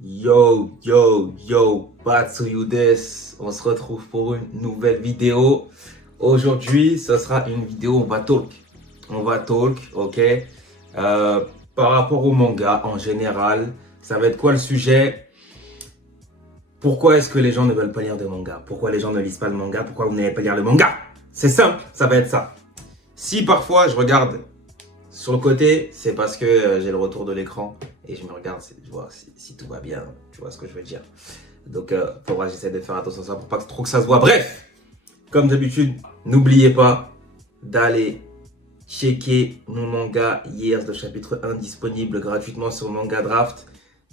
Yo, yo, yo, Batsuyu desu. On se retrouve pour une nouvelle vidéo. Aujourd'hui, ce sera une vidéo, on va talk. On va talk, ok? Par rapport au manga en général, ça va être quoi le sujet? Pourquoi est-ce que les gens ne veulent pas lire de manga? Pourquoi les gens ne lisent pas le manga? Pourquoi vous n'allez pas lire le manga? C'est simple, ça va être ça. Si parfois je regarde sur le côté, c'est parce que j'ai le retour de l'écran et je me regarde, je vois si tout va bien, tu vois ce que je veux dire. Donc, pour moi, j'essaie de faire attention à ça pour pas trop que ça se voit. Bref, comme d'habitude, n'oubliez pas d'aller checker mon manga Years, le chapitre 1 disponible gratuitement sur Manga Draft.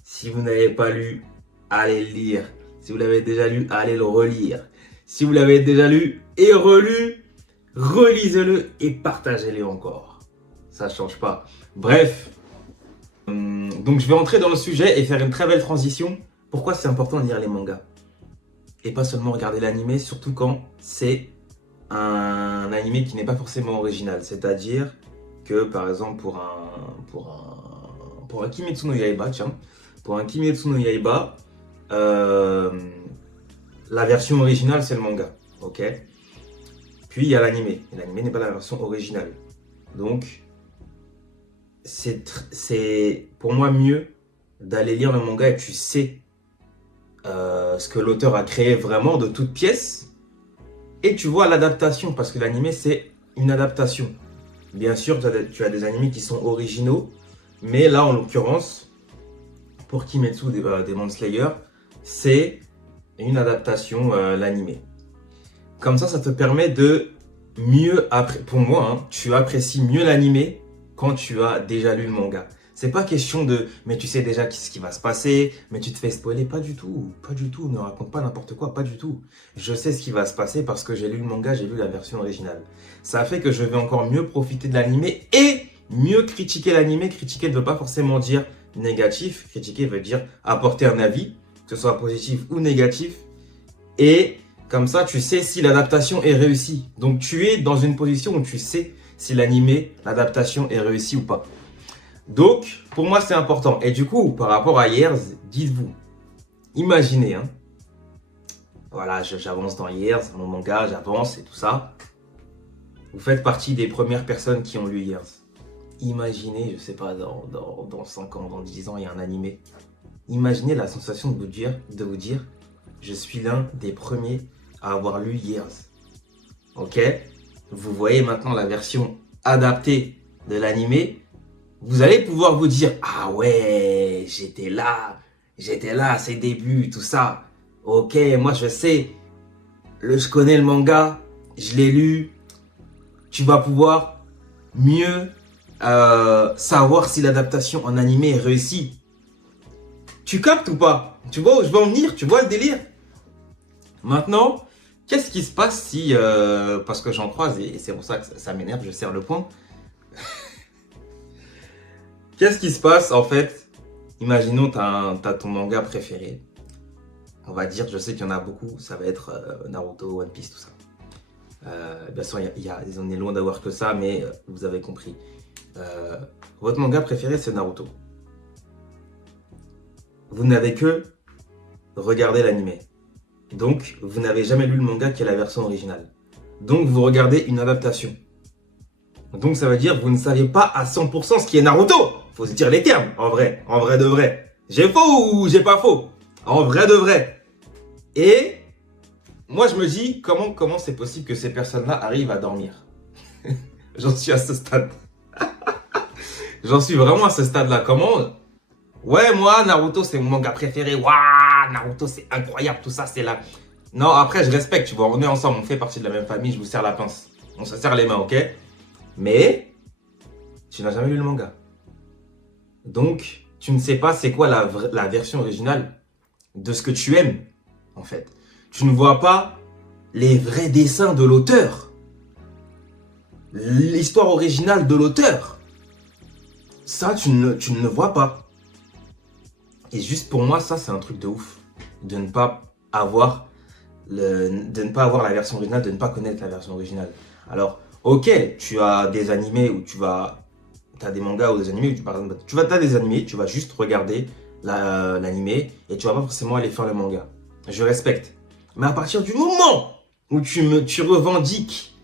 Si vous n'avez pas lu, allez le lire. Si vous l'avez déjà lu, allez le relire. Si vous l'avez déjà lu et relu, relisez-le et partagez-le encore. Ça ne change pas. Bref, donc je vais entrer dans le sujet et faire une très belle transition. Pourquoi c'est important de lire les mangas et pas seulement regarder l'animé, surtout quand c'est un animé qui n'est pas forcément original. C'est-à-dire que, par exemple, pour un Kimetsu no Yaiba, tiens, pour un Kimetsu no Yaiba, la version originale, c'est le manga, ok? Puis il y a l'animé. Et l'animé n'est pas la version originale. Donc, c'est pour moi mieux d'aller lire le manga et tu sais ce que l'auteur a créé vraiment de toutes pièces. Et tu vois l'adaptation, parce que l'animé, c'est une adaptation. Bien sûr, tu as des animés qui sont originaux, mais là, en l'occurrence, pour Kimetsu Demon Slayer, c'est une adaptation, l'animé. Comme ça te permet de mieux, pour moi, hein, tu apprécies mieux l'animé quand tu as déjà lu le manga. C'est pas question de, mais tu sais déjà ce qui va se passer, mais tu te fais spoiler. Pas du tout, ne raconte pas n'importe quoi, pas du tout. Je sais ce qui va se passer parce que j'ai lu le manga, j'ai lu la version originale. Ça fait que je vais encore mieux profiter de l'animé et mieux critiquer l'animé. Critiquer ne veut pas forcément dire négatif, critiquer veut dire apporter un avis, que ce soit positif ou négatif. Et comme ça, tu sais si l'adaptation est réussie. Donc tu es dans une position où tu sais si l'animé, l'adaptation est réussie ou pas. Donc, pour moi, c'est important. Et du coup, par rapport à Years, dites-vous, imaginez, hein, voilà, j'avance dans Years, mon manga, j'avance et tout ça. Vous faites partie des premières personnes qui ont lu Years. Imaginez, je sais pas, dans 5 ans, dans 10 ans, il y a un animé. Imaginez la sensation de vous dire, je suis l'un des premiers à avoir lu Years. Ok? Vous voyez maintenant la version adaptée de l'animé. Vous allez pouvoir vous dire, ah ouais, j'étais là à ses débuts, tout ça. Ok, moi je sais, je connais le manga, je l'ai lu. Tu vas pouvoir mieux savoir si l'adaptation en animé est réussie. Tu captes ou pas? Tu vois où je veux en venir? Tu vois le délire? Maintenant, qu'est-ce qui se passe si, parce que j'en croise et c'est pour ça que ça m'énerve, je serre le poing. Qu'est-ce qui se passe en fait? Imaginons t'as ton manga préféré. On va dire, je sais qu'il y en a beaucoup, ça va être Naruto, One Piece, tout ça. Bien sûr, on est loin d'avoir que ça, mais vous avez compris. Votre manga préféré, c'est Naruto. Vous n'avez que regardé l'animé. Donc, vous n'avez jamais lu le manga qui est la version originale. Donc, vous regardez une adaptation. Donc, ça veut dire que vous ne savez pas à 100% ce qui est Naruto. Faut se dire les termes, en vrai de vrai. J'ai faux ou j'ai pas faux? En vrai de vrai. Et moi, je me dis, comment c'est possible que ces personnes-là arrivent à dormir? J'en suis à ce stade. J'en suis vraiment à ce stade-là. Comment? Ouais, moi, Naruto, c'est mon manga préféré. Waouh, Naruto, c'est incroyable. Tout ça, c'est là. Non, après, je respecte, tu vois. On est ensemble, on fait partie de la même famille. Je vous serre la pince. On se serre les mains, ok? Mais, tu n'as jamais lu le manga. Donc, tu ne sais pas c'est quoi la version originale de ce que tu aimes, en fait. Tu ne vois pas les vrais dessins de l'auteur. L'histoire originale de l'auteur. Ça, tu ne le vois pas. Et juste pour moi, ça, c'est un truc de ouf. De ne pas avoir la version originale, de ne pas connaître la version originale. Alors, ok, tu as des animés où tu as des mangas ou des animés où tu as des animés, tu vas juste regarder l'animé et tu vas pas forcément aller faire le manga. Je respecte. Mais à partir du moment où tu revendiques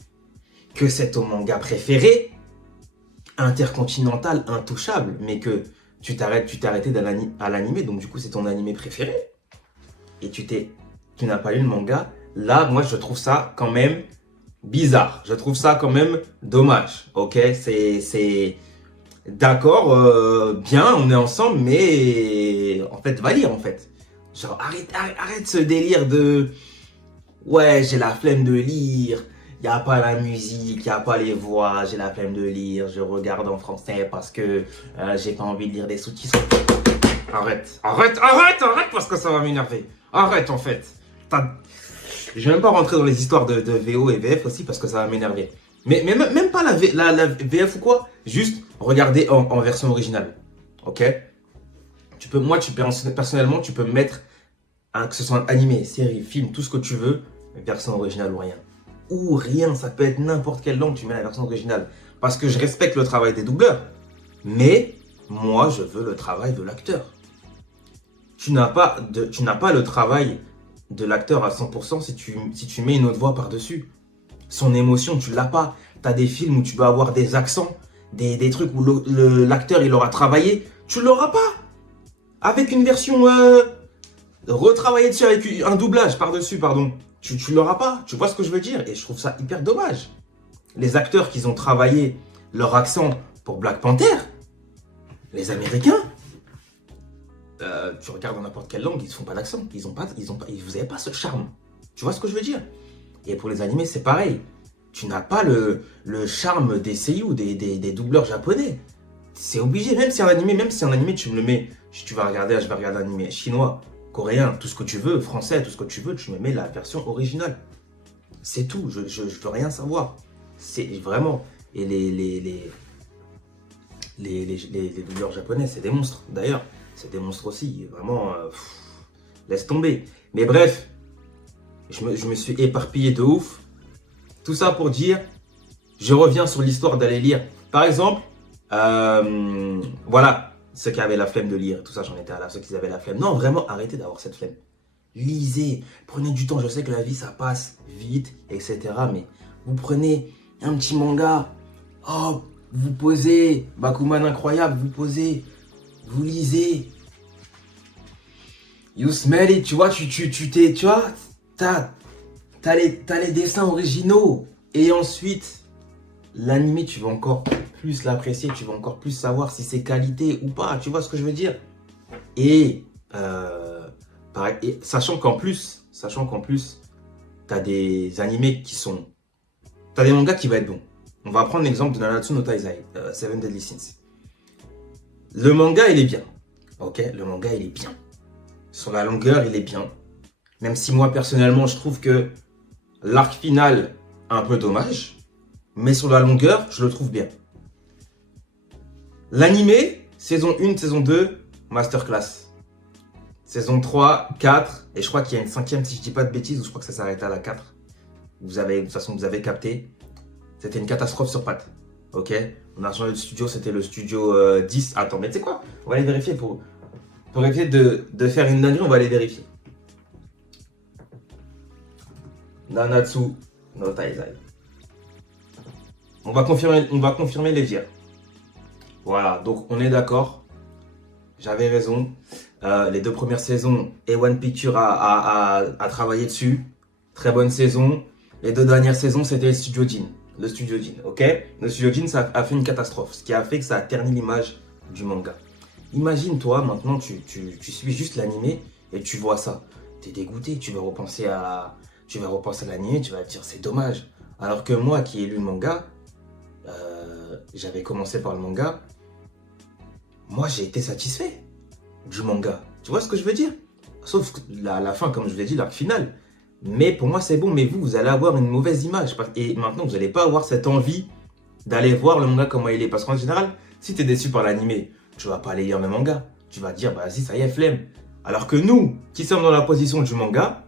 que c'est ton manga préféré, intercontinental, intouchable, mais que tu t'es arrêté à l'animé, donc du coup c'est ton animé préféré, et tu n'as pas lu le manga, là moi je trouve ça quand même bizarre, je trouve ça quand même dommage, ok, c'est d'accord, bien, on est ensemble, mais en fait va lire en fait, genre arrête ce délire de ouais j'ai la flemme de lire. Il n'y a pas la musique, il n'y a pas les voix, j'ai la flemme de lire, je regarde en français parce que j'ai pas envie de lire des sous-titres. Arrête parce que ça va m'énerver. Arrête en fait. Je vais même pas rentrer dans les histoires de VO et VF aussi parce que ça va m'énerver. Mais même pas la VF ou quoi, juste regarder en version originale. Ok? Personnellement, tu peux mettre, que ce soit animé, série, film, tout ce que tu veux, version originale ou rien. Ou rien, ça peut être n'importe quelle langue, tu mets la version originale. Parce que je respecte le travail des doubleurs. Mais moi, je veux le travail de l'acteur. Tu n'as pas le travail de l'acteur à 100% si tu mets une autre voix par-dessus. Son émotion, tu l'as pas. Tu as des films où tu dois avoir des accents, des trucs où l'acteur il aura travaillé. Tu l'auras pas. Avec une version retravaillée dessus, avec un doublage par-dessus, pardon. Tu l'auras pas, tu vois ce que je veux dire? Et je trouve ça hyper dommage. Les acteurs qui ont travaillé leur accent pour Black Panther, les Américains, tu regardes dans n'importe quelle langue, ils ne font pas d'accent. Vous n'avez pas ce charme. Tu vois ce que je veux dire? Et pour les animés, c'est pareil. Tu n'as pas le charme des seiyuu, des doubleurs japonais. C'est obligé, même si un animé, tu me le mets, je vais regarder un animé chinois, coréen, tout ce que tu veux, français, tout ce que tu veux, tu me mets la version originale. C'est tout, je veux rien savoir. C'est vraiment. Et les doubleurs japonais, c'est des monstres. D'ailleurs, c'est des monstres aussi. Vraiment, laisse tomber. Mais bref, je me suis éparpillé de ouf. Tout ça pour dire, je reviens sur l'histoire d'aller lire. Par exemple, voilà. Ceux qui avaient la flemme de lire, tout ça, j'en étais à là. Ceux qui avaient la flemme. Non, vraiment, arrêtez d'avoir cette flemme. Lisez, prenez du temps. Je sais que la vie, ça passe vite, etc. Mais vous prenez un petit manga. Oh, vous posez. Bakuman incroyable, vous posez. Vous lisez. You smell it. Tu vois, t'as les dessins originaux. Et ensuite, l'anime, tu vas encore plus l'apprécier, tu vas encore plus savoir si c'est qualité ou pas, tu vois ce que je veux dire? Et, sachant qu'en plus, t'as des animés t'as des mangas qui vont être bons. On va prendre l'exemple de Nanatsu no Taizai, Seven Deadly Sins. Le manga, il est bien. Ok, le manga, il est bien. Sur la longueur, il est bien. Même si moi, personnellement, je trouve que l'arc final, un peu dommage. Mais sur la longueur, je le trouve bien. L'animé, saison 1, saison 2, masterclass. Saison 3, 4, et je crois qu'il y a une cinquième, si je dis pas de bêtises, ou je crois que ça s'arrête à la 4. De toute façon, vous avez capté. C'était une catastrophe sur pattes. Ok? On a changé de studio, c'était le studio 10. Attends, mais tu sais quoi? On va aller vérifier pour éviter de faire une dinguerie, on va aller vérifier. Nanatsu no Taizai. On va confirmer les dires. Voilà, donc on est d'accord. J'avais raison. Les 2 premières saisons, A1 Pictures a travaillé dessus. Très bonne saison. Les 2 dernières saisons, c'était le Studio Jin. Ok? Le Studio Jin, ça a fait une catastrophe. Ce qui a fait que ça a terni l'image du manga. Imagine, toi, maintenant, tu suis juste l'animé et tu vois ça. T'es dégoûté. Tu vas repenser à l'animé, tu vas te dire c'est dommage. Alors que moi, qui ai lu le manga, j'avais commencé par le manga. Moi, j'ai été satisfait du manga. Tu vois ce que je veux dire? Sauf la fin, comme je l'ai dit, l'arc final. Mais pour moi, c'est bon. Mais vous allez avoir une mauvaise image. Et maintenant, vous n'allez pas avoir cette envie d'aller voir le manga comment il est. Parce qu'en général, si tu es déçu par l'animé, tu vas pas aller lire le manga. Tu vas te dire, bah vas-y, ça y est, flemme. Alors que nous, qui sommes dans la position du manga,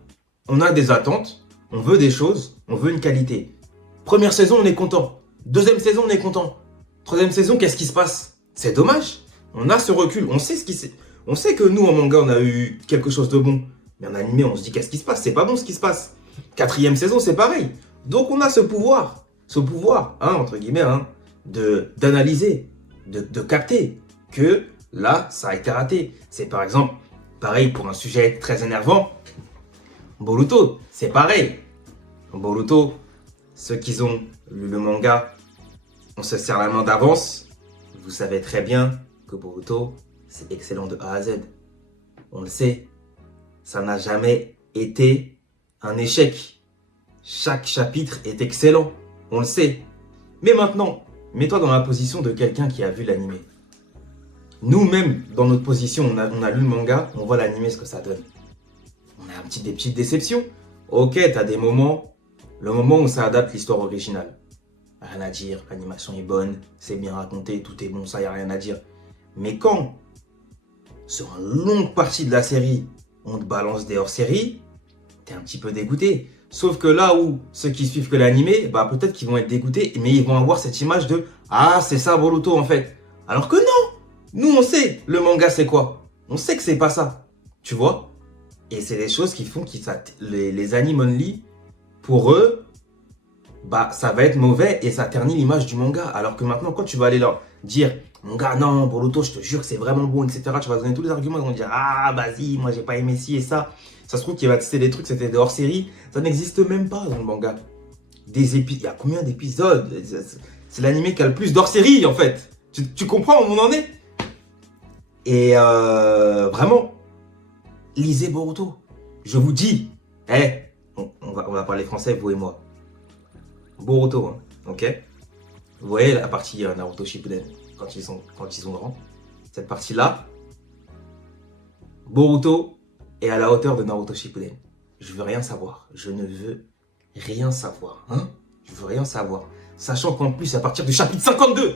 on a des attentes, on veut des choses, on veut une qualité. Première saison, on est content. Deuxième saison, on est content. Troisième saison, qu'est-ce qui se passe? C'est dommage. On a ce recul, on sait On sait que nous, en manga, on a eu quelque chose de bon. Mais en animé, on se dit, qu'est-ce qui se passe? C'est pas bon ce qui se passe. 4e saison, c'est pareil. Donc, on a ce pouvoir, hein, entre guillemets, hein, d'analyser, de capter que là, ça a été raté. C'est par exemple, pareil pour un sujet très énervant, Boruto, c'est pareil. Boruto, ceux qui ont lu le manga, on se serre la main d'avance. Vous savez très bien que Boruto, c'est excellent de A à Z. On le sait, ça n'a jamais été un échec. Chaque chapitre est excellent, on le sait. Mais maintenant, mets-toi dans la position de quelqu'un qui a vu l'animé. Nous-mêmes, dans notre position, on a lu le manga, on voit l'animé, ce que ça donne. On a des petites déceptions. Ok, t'as des moments, le moment où ça adapte l'histoire originale. Rien à dire, l'animation est bonne, c'est bien raconté, tout est bon, ça y a rien à dire. Mais quand, sur une longue partie de la série, on te balance des hors-séries, t'es un petit peu dégoûté. Sauf que là où ceux qui suivent que l'animé, bah peut-être qu'ils vont être dégoûtés, mais ils vont avoir cette image de ah, c'est ça Boruto en fait. Alors que non, nous on sait le manga c'est quoi. On sait que c'est pas ça, tu vois. Et c'est des choses qui font que les anime only, pour eux, bah ça va être mauvais et ça ternit l'image du manga. Alors que maintenant, quand tu vas aller leur dire mon gars, non, Boruto, je te jure que c'est vraiment bon, etc. Tu vas donner tous les arguments, ils vont dire ah, vas-y, moi j'ai pas aimé ci et ça. Ça se trouve qu'il va tester des trucs, c'était des hors-série. Ça n'existe même pas dans le manga. Il y a combien d'épisodes? C'est l'animé qui a le plus d'hors-série en fait. Tu comprends où on en est? Et vraiment, lisez Boruto. Je vous dis, on va parler français, vous et moi. Boruto, hein, ok? Vous voyez la partie Naruto Shippuden, quand ils sont grands. Cette partie-là, Boruto est à la hauteur de Naruto Shippuden. Je veux rien savoir. Je ne veux rien savoir. Hein? Je veux rien savoir. Sachant qu'en plus, à partir du chapitre 52,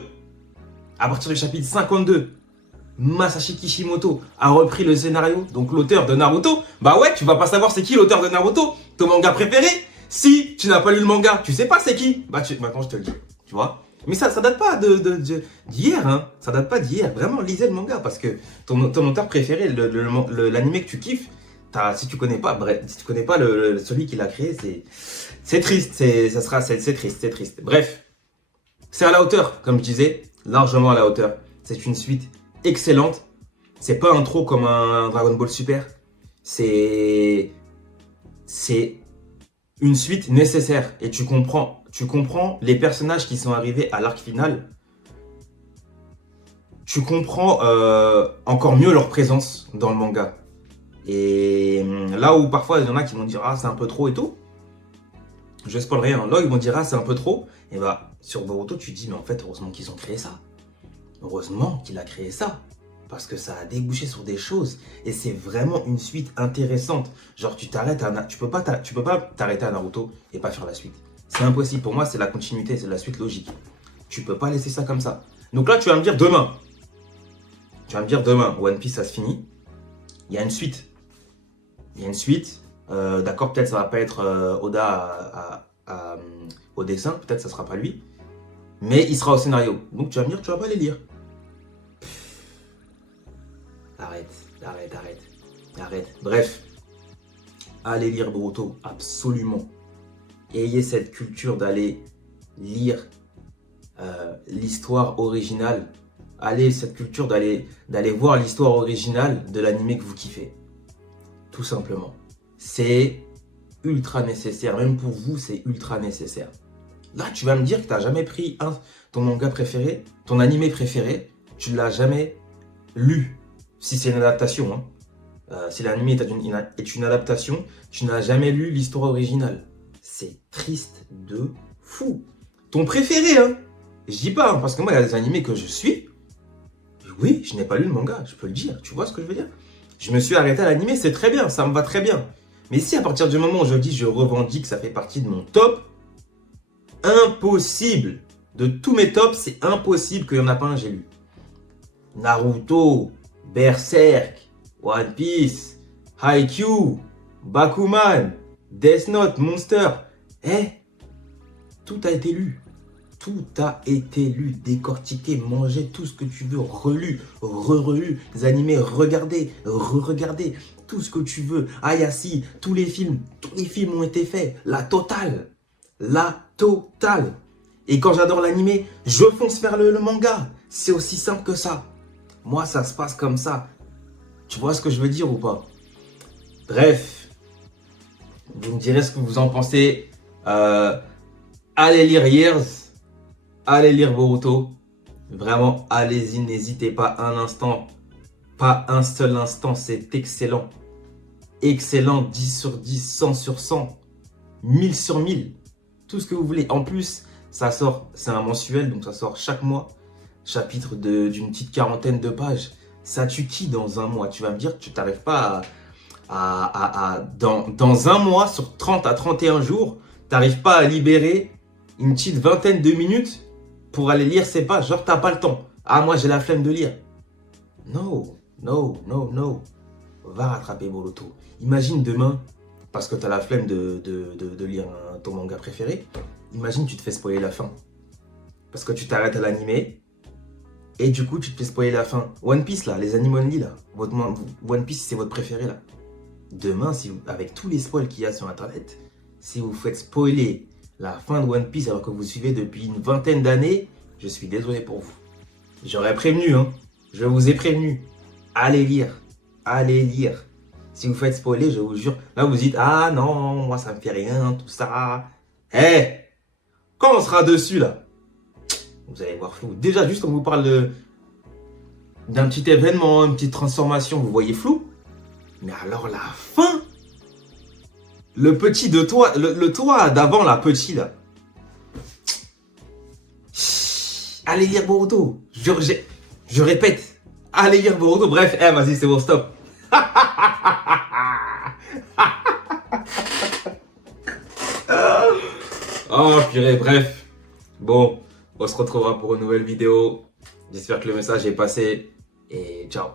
Masashi Kishimoto a repris le scénario, donc l'auteur de Naruto. Bah ouais, tu vas pas savoir c'est qui l'auteur de Naruto, ton manga préféré. Si tu n'as pas lu le manga, tu sais pas c'est qui. Maintenant je te le dis, tu vois. Mais ça date pas d'hier, hein. Ça date pas d'hier. Vraiment, lisez le manga parce que ton auteur préféré, l'anime que tu kiffes, si tu connais pas, celui qui l'a créé, c'est triste. C'est triste. Bref, c'est à la hauteur, comme je disais, largement à la hauteur. C'est une suite excellente. C'est pas un trop comme un Dragon Ball Super. C'est une suite nécessaire et tu comprends les personnages qui sont arrivés à l'arc final. Tu comprends encore mieux leur présence dans le manga. Et là où parfois il y en a qui vont dire ah c'est un peu trop et tout, je spoil rien. Là ils vont dire ah c'est un peu trop. Et bah sur Boruto tu te dis mais en fait heureusement qu'ils ont créé ça. Heureusement qu'il a créé ça. Parce que ça a débouché sur des choses. Et c'est vraiment une suite intéressante. Genre, tu peux pas t'arrêter à Naruto et pas faire la suite. C'est impossible. Pour moi, c'est la continuité, c'est la suite logique. Tu peux pas laisser ça comme ça. Donc là, tu vas me dire demain. One Piece, ça se finit. Il y a une suite. D'accord, peut-être ça va pas être Oda au dessin. Peut-être ça sera pas lui. Mais il sera au scénario. Donc tu vas me dire, tu vas pas les lire. Arrête. Bref, allez lire Boruto, absolument. Ayez cette culture d'aller lire l'histoire originale. Cette culture d'aller voir l'histoire originale de l'anime que vous kiffez. Tout simplement. C'est ultra nécessaire. Même pour vous, c'est ultra nécessaire. Là, tu vas me dire que tu n'as jamais pris ton manga préféré, ton anime préféré, tu ne l'as jamais lu. Si c'est une adaptation, hein. Si l'anime est une adaptation, tu n'as jamais lu l'histoire originale. C'est triste de fou. Ton préféré, hein. Je dis pas, hein, parce que moi, il y a des animés que je suis. Oui, je n'ai pas lu le manga, je peux le dire. Tu vois ce que je veux dire? Je me suis arrêté à l'anime, c'est très bien, ça me va très bien. Mais si à partir du moment où je revendique, ça fait partie de mon top, impossible. De tous mes tops, c'est impossible qu'il n'y en a pas un que j'ai lu. Naruto, Berserk, One Piece, Haikyuu, Bakuman, Death Note, Monster. Tout a été lu. Tout a été lu, décortiqué, mangé, tout ce que tu veux, relu, re-relu, les animés, regardez, re-regardez, tout ce que tu veux. Ayasi, tous les films ont été faits. La totale. La totale. Et quand j'adore l'animé, je fonce vers le manga. C'est aussi simple que ça. Moi, ça se passe comme ça. Tu vois ce que je veux dire ou pas? Bref, vous me direz ce que vous en pensez. Allez lire Years. Allez lire Boruto. Vraiment, allez-y, n'hésitez pas un instant. Pas un seul instant, c'est excellent. Excellent, 10 sur 10, 100 sur 100, 1000 sur 1000. Tout ce que vous voulez. En plus, ça sort, c'est un mensuel, donc ça sort chaque mois. Chapitre d'une petite quarantaine de pages. Ça tue qui dans un mois? Tu vas me dire que tu n'arrives pas dans un mois, sur 30 à 31 jours, tu n'arrives pas à libérer une petite vingtaine de minutes pour aller lire ces pages. Genre, tu n'as pas le temps. Ah, moi, j'ai la flemme de lire. No, no, no, no. Va rattraper Boruto. Imagine demain, parce que tu as la flemme de lire ton manga préféré, imagine tu te fais spoiler la fin. Parce que tu t'arrêtes à l'animé, et du coup tu te fais spoiler la fin. One Piece là, les animes only là, One Piece c'est votre préféré là. Demain, avec tous les spoils qu'il y a sur internet, si vous faites spoiler la fin de One Piece alors que vous suivez depuis une vingtaine d'années, je suis désolé pour vous. J'aurais prévenu, hein. Je vous ai prévenu. Allez lire. Allez lire. Si vous faites spoiler, je vous jure, là vous dites, ah non, moi ça me fait rien, tout ça. Eh, quand on sera dessus là, vous allez voir flou. Déjà, juste on vous parle d'un petit événement, une petite transformation, vous voyez flou. Mais alors la fin, le petit de toi, le toi d'avant là, petit là. Allez lire Boruto. Je répète, allez lire Boruto. Bref, vas-y, c'est bon, stop. Oh purée, bref. Bon, on se retrouvera pour une nouvelle vidéo. J'espère que le message est passé. Et ciao.